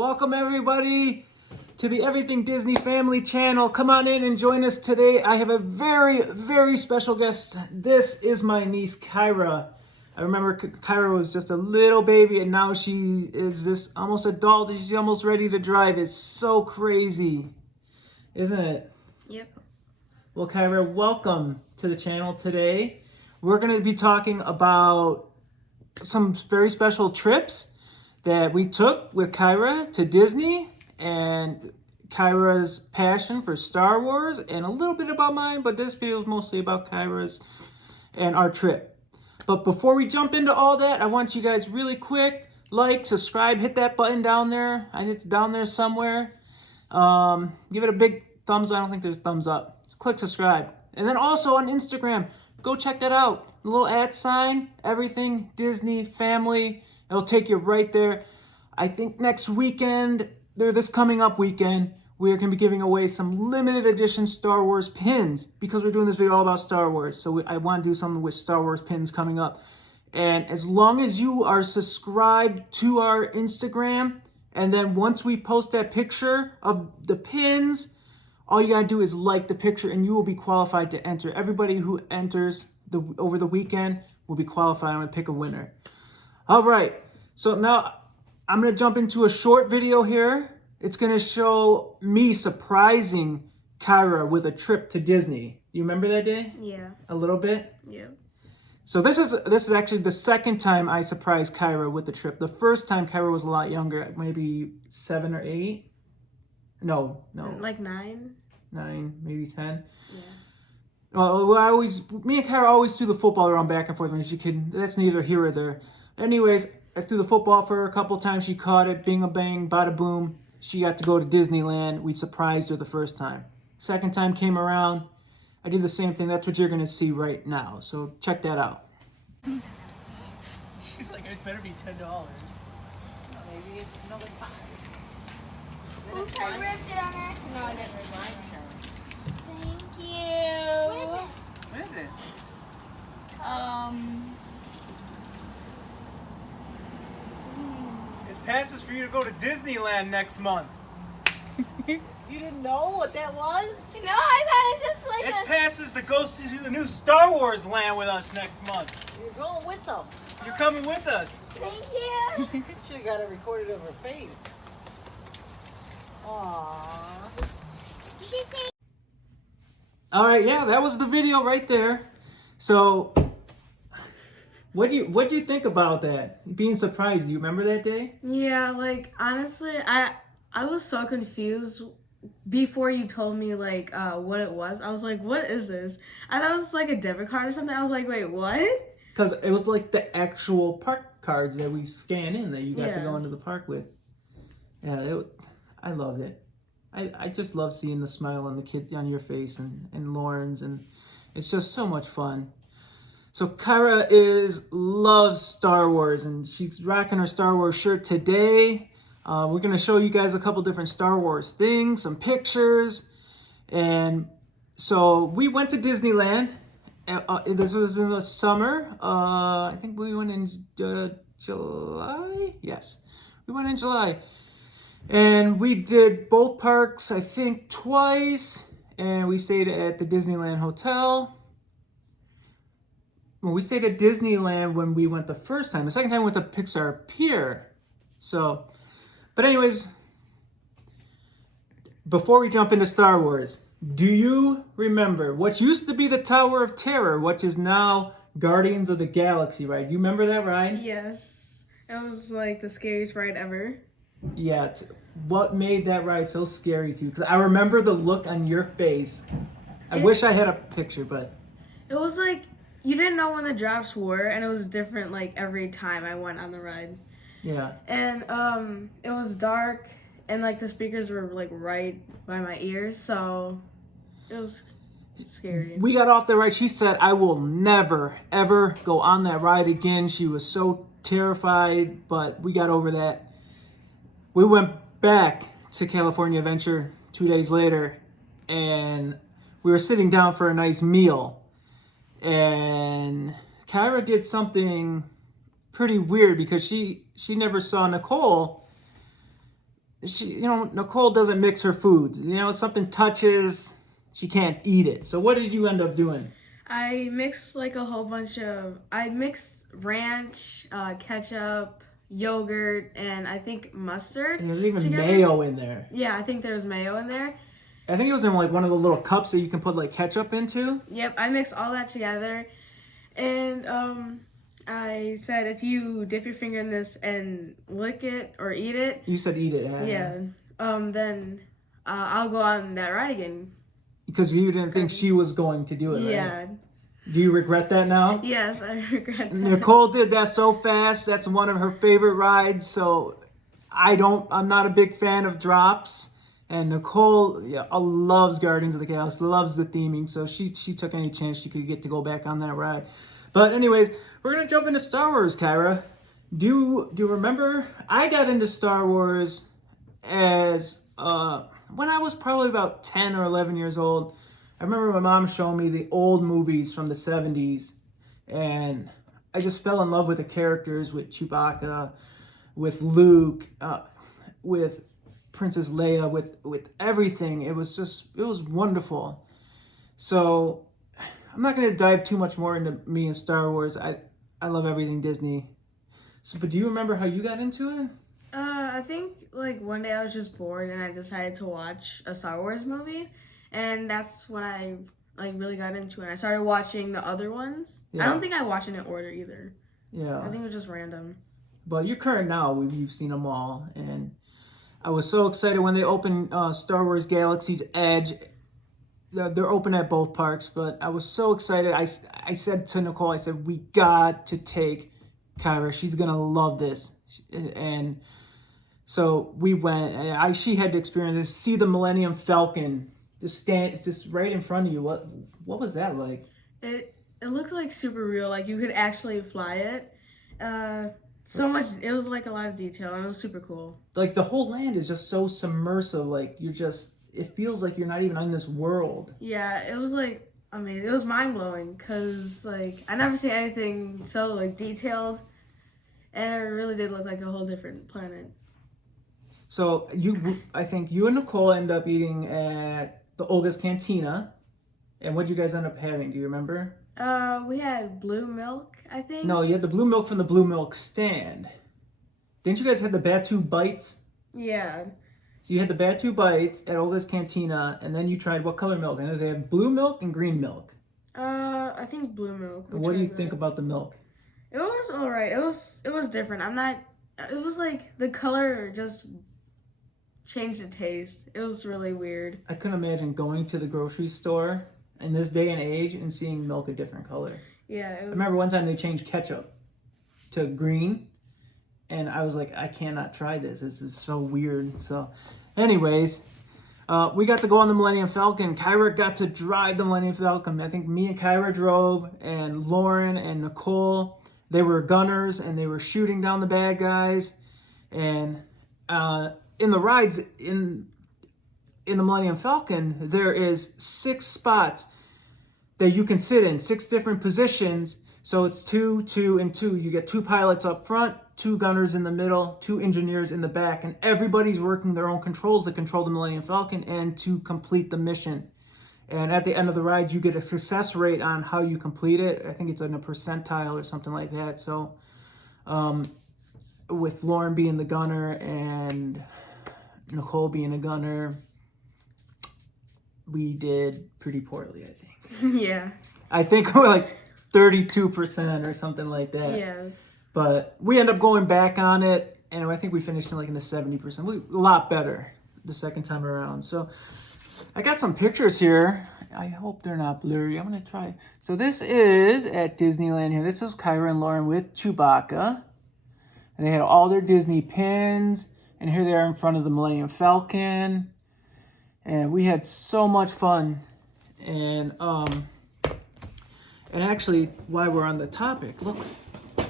Welcome everybody to the Everything Disney Family channel. Come on in and join us today. I have a very, very special guest. This is my niece, Kyra. I remember Kyra was just a little baby and now she is this almost adult. She's almost ready to drive. It's so crazy, isn't it? Yep. Well, Kyra, welcome to the channel today. We're going to be talking about some very special trips that we took with Kyra to Disney and Kyra's passion for Star Wars and a little bit about mine, but this video is mostly about Kyra's and our trip. But before we jump into all that, I want you guys really quick, like, subscribe, hit that button down there. I think it's down there somewhere. Give it a big thumbs up. I don't think there's thumbs up. Click subscribe. And then also on Instagram, go check that out. The little @ sign, Everything Disney Family. It'll take you right there. I think next weekend, this coming up weekend, we're going to be giving away some limited edition Star Wars pins because we're doing this video all about Star Wars. So I want to do something with Star Wars pins coming up. And as long as you are subscribed to our Instagram, and then once we post that picture of the pins, all you got to do is like the picture and you will be qualified to enter. Everybody who enters over the weekend will be qualified. I'm going to pick a winner. All right, so now I'm going to jump into a short video here. It's going to show me surprising Kyra with a trip to Disney. You remember that day? Yeah. A little bit? Yeah. So this is actually the second time I surprised Kyra with the trip. The first time Kyra was a lot younger, maybe 7 or 8. No. Like 9? 9, maybe 10. Yeah. Well, me and Kyra always threw the football around back and forth when she could. That's neither here or there. Anyways, I threw the football for her a couple times. She caught it. Bing a bang, bada boom. She got to go to Disneyland. We surprised her the first time. Second time came around. I did the same thing. That's what you're going to see right now. So check that out. She's like, it better be $10. Maybe it's another 5. Oops, I ripped it on accident. No, I didn't. My turn. Thank you. What is it? It's passes for you to go to Disneyland next month. You didn't know what that was? No, I thought it just like It's passes to go see the new Star Wars land with us next month. You're going with them. You're coming with us. Thank you. Should have got it recorded of her face. Aww. All right, yeah, that was the video right there. So, what do you think about that? Being surprised? Do you remember that day? Yeah, like honestly, I was so confused before you told me like what it was. I was like, what is this? I thought it was like a debit card or something. I was like, wait, what? Because it was like the actual park cards that we scan in that you got to Yeah. go into the park with. Yeah, I loved it. I just love seeing the smile on the kid on your face and Lauren's, and it's just so much fun. So Kyra loves Star Wars and she's rocking her Star Wars shirt today. We're gonna show you guys a couple different Star Wars things, some pictures, and so we went to Disneyland. This was in the summer. I think we went in July. Yes, we went in July. And we did both parks, I think, twice. And we stayed at the Disneyland Hotel. Well, we stayed at Disneyland when we went the first time. The second time we went to Pixar Pier. So, but anyways, before we jump into Star Wars, do you remember what used to be the Tower of Terror, which is now Guardians of the Galaxy ride? Do you remember that ride? Yes. It was like the scariest ride ever. Yeah, what made that ride so scary to you? Because I remember the look on your face. I wish I had a picture, but... It was like, you didn't know when the drops were, and it was different like every time I went on the ride. Yeah. And it was dark, and like the speakers were like right by my ears, so it was scary. We got off the ride. She said, I will never, ever go on that ride again. She was so terrified, but we got over that. We went back to California Adventure 2 days later, and we were sitting down for a nice meal. And Kyra did something pretty weird because she never saw Nicole Nicole doesn't mix her foods. If something touches, she can't eat it. So what did you end up doing? I mixed like a whole bunch of. I mixed ranch, ketchup, yogurt, and I think mustard. There's even together. mayo in there. Yeah, I think there was mayo in there. I think it was in like one of the little cups that you can put like ketchup into. Yep, I mixed all that together, and I said if you dip your finger in this and lick it or eat it. You said eat it. Yeah. Then I'll go on that ride again. Because you didn't think she was going to do it, right? Yeah. Do you regret that now? Yes, I regret that. Nicole did that so fast. That's one of her favorite rides. So I'm not a big fan of drops. And Nicole loves Guardians of the Galaxy, loves the theming. So she took any chance she could get to go back on that ride. But anyways, we're going to jump into Star Wars, Kyra. Do you remember? I got into Star Wars as when I was probably about 10 or 11 years old. I remember my mom showing me the old movies from the 70s, and I just fell in love with the characters, with Chewbacca, with Luke, with Princess Leia, with everything. It was wonderful. So I'm not going to dive too much more into me and Star Wars. I love everything Disney. So, but do you remember how you got into it? I think like one day I was just bored and I decided to watch a Star Wars movie, and that's when I like really got into it. I started watching the other ones. Yeah. I don't think I watched in order either. Yeah. I think it was just random. But you're current now. You've seen them all, and I was so excited when they opened Star Wars Galaxy's Edge. They're open at both parks, but I was so excited. I said to Nicole, I said, we got to take Kyra. She's gonna love this, and so we went. And she had to experience this. See the Millennium Falcon it's just right in front of you. What was that like? It looked like super real. Like you could actually fly it. So much. It was like a lot of detail, and it was super cool. Like the whole land is just so submersive. Like it feels like you're not even in this world. Yeah, it was like amazing. It was mind blowing because like I never seen anything so like detailed, and it really did look like a whole different planet. So I think you and Nicole end up eating at the Olga's Cantina, and what did you guys end up having? Do you remember? We had blue milk, I think. No, you had the blue milk from the blue milk stand. Didn't you guys have the Batu Bites? Yeah. So you had the Batu Bites at Olga's Cantina, and then you tried what color milk? I know they have blue milk and green milk. I think blue milk. And what do you think about the milk? It was alright. It was different. It was like the color just changed the taste. It was really weird. I couldn't imagine going to the grocery store in this day and age and seeing milk a different color. Yeah. I remember one time they changed ketchup to green, and I was like, I cannot try this. This is so weird. So, anyways, we got to go on the Millennium Falcon. Kyra got to drive the Millennium Falcon. I think me and Kyra drove, and Lauren and Nicole, they were gunners, and they were shooting down the bad guys. And in the rides in the Millennium Falcon, there is 6 spots that you can sit in, 6 different positions. So it's 2, 2, and 2. You get 2 pilots up front, 2 gunners in the middle, 2 engineers in the back, and everybody's working their own controls to control the Millennium Falcon and to complete the mission. And at the end of the ride, you get a success rate on how you complete it. I think it's in a percentile or something like that. So with Lauren being the gunner and Nicole being a gunner, we did pretty poorly, I think. Yeah. I think we're like 32% or something like that. Yes. But we end up going back on it, and I think we finished in like in the 70%. A lot better the second time around. So I got some pictures here. I hope they're not blurry. I'm going to try. So this is at Disneyland here. This is Kyra and Lauren with Chewbacca. And they had all their Disney pins. And here they are in front of the Millennium Falcon. And we had so much fun. And actually, while we're on the topic, look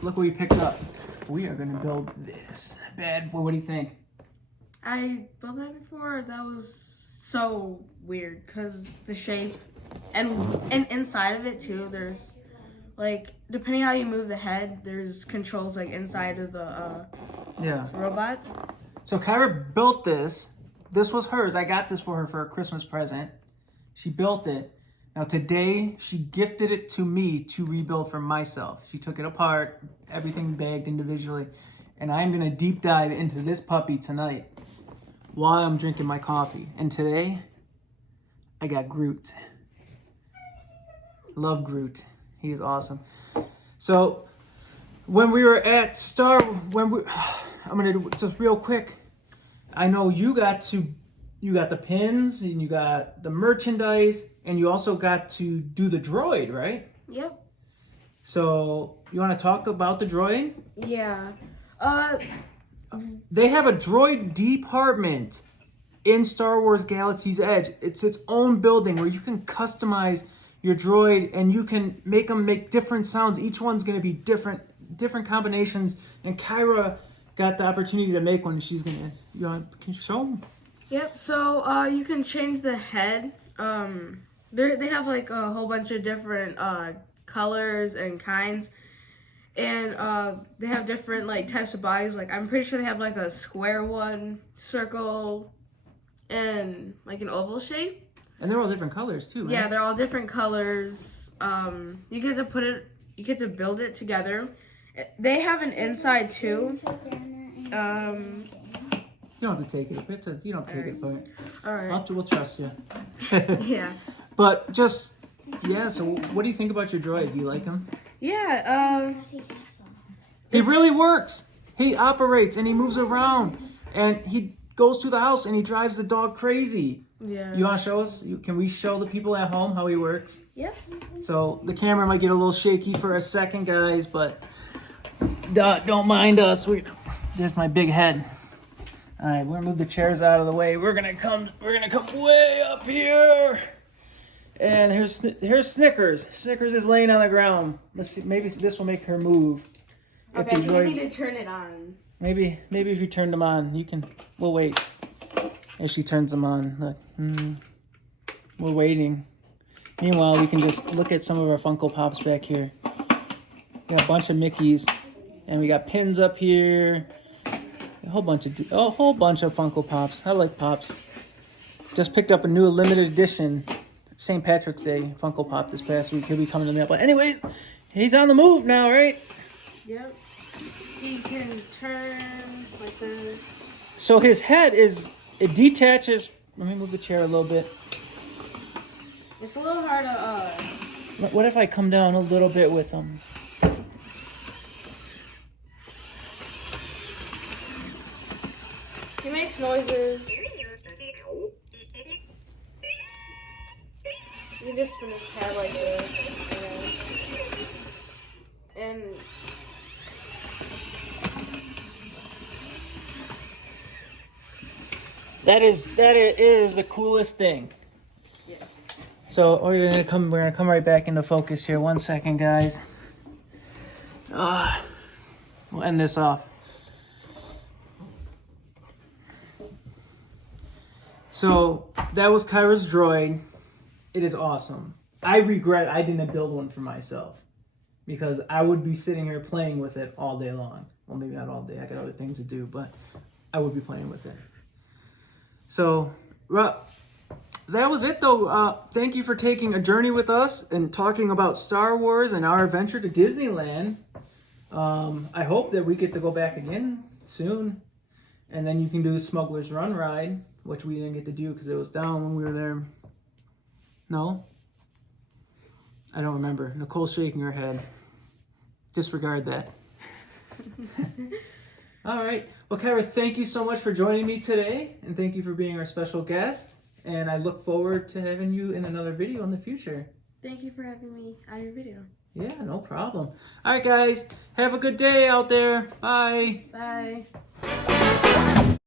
what we picked up. We are going to build this bad boy. What do you think? I built that before. That was so weird because the shape and inside of it too. There's like depending how you move the head, there's controls like inside of the robot. So Kyra built this. This was hers. I got this for her for a Christmas present. She built it. Now today, she gifted it to me to rebuild for myself. She took it apart, everything bagged individually. And I'm going to deep dive into this puppy tonight while I'm drinking my coffee. And today, I got Groot. Love Groot. He is awesome. So, when we were at I'm going to do just real quick. I know you got the pins and you got the merchandise and you also got to do the droid, right? Yep. So, you want to talk about the droid? Yeah. They have a droid department in Star Wars Galaxy's Edge. It's its own building where you can customize your droid and you can make them make different sounds. Each one's going to be different combinations. And Kyra got the opportunity to make one. She's going to, can you show them? Yep. So you can change the head. They have like a whole bunch of different colors and kinds. And they have different like types of bodies. Like I'm pretty sure they have like a square one, circle, and like an oval shape. And they're all different colors too, right? Yeah, they're all different colors. You get to build it together. They have an inside too. You don't have to take it. You don't have to take it apart. All right. We'll trust you. Yeah. But just, yeah, so what do you think about your droid? Do you like him? Yeah. He really works. He operates and he moves around and he goes to the house and he drives the dog crazy. Yeah. You want to show us? Can we show the people at home how he works? Yep. So the camera might get a little shaky for a second, guys, but don't mind us. There's my big head. All right, we're gonna move the chairs out of the way. We're gonna come way up here. And here's Snickers. Snickers is laying on the ground. Let's see. Maybe this will make her move. Okay, you need to turn it on. Maybe if you turn them on, you can. We'll wait. As she turns them on, look. We're waiting. Meanwhile, we can just look at some of our Funko Pops back here. We got a bunch of Mickeys, and we got pins up here. A whole bunch of Funko Pops. I like Pops. Just picked up a new limited edition St. Patrick's Day Funko Pop this past week. He'll be coming to the mail. But anyways, he's on the move now, right? Yep. He can turn like this. So his head it detaches. Let me move the chair a little bit. It's a little hard to What if I come down a little bit with him? He makes noises. You just spin his head like this, and That is the coolest thing. yes. So we're gonna come right back into focus here. 1 second, guys. We'll end this off. So that was Kyra's droid. It is awesome. I regret I didn't build one for myself because I would be sitting here playing with it all day long. Well, maybe not all day. I got other things to do, but I would be playing with it. So that was it, though. Thank you for taking a journey with us and talking about Star Wars and our adventure to Disneyland. I hope that we get to go back again soon. And then you can do Smuggler's Run ride, which we didn't get to do because it was down when we were there. No? I don't remember. Nicole's shaking her head. Disregard that. All right. Well, Kyra, thank you so much for joining me today. And thank you for being our special guest. And I look forward to having you in another video in the future. Thank you for having me on your video. Yeah, no problem. All right, guys. Have a good day out there. Bye. Bye.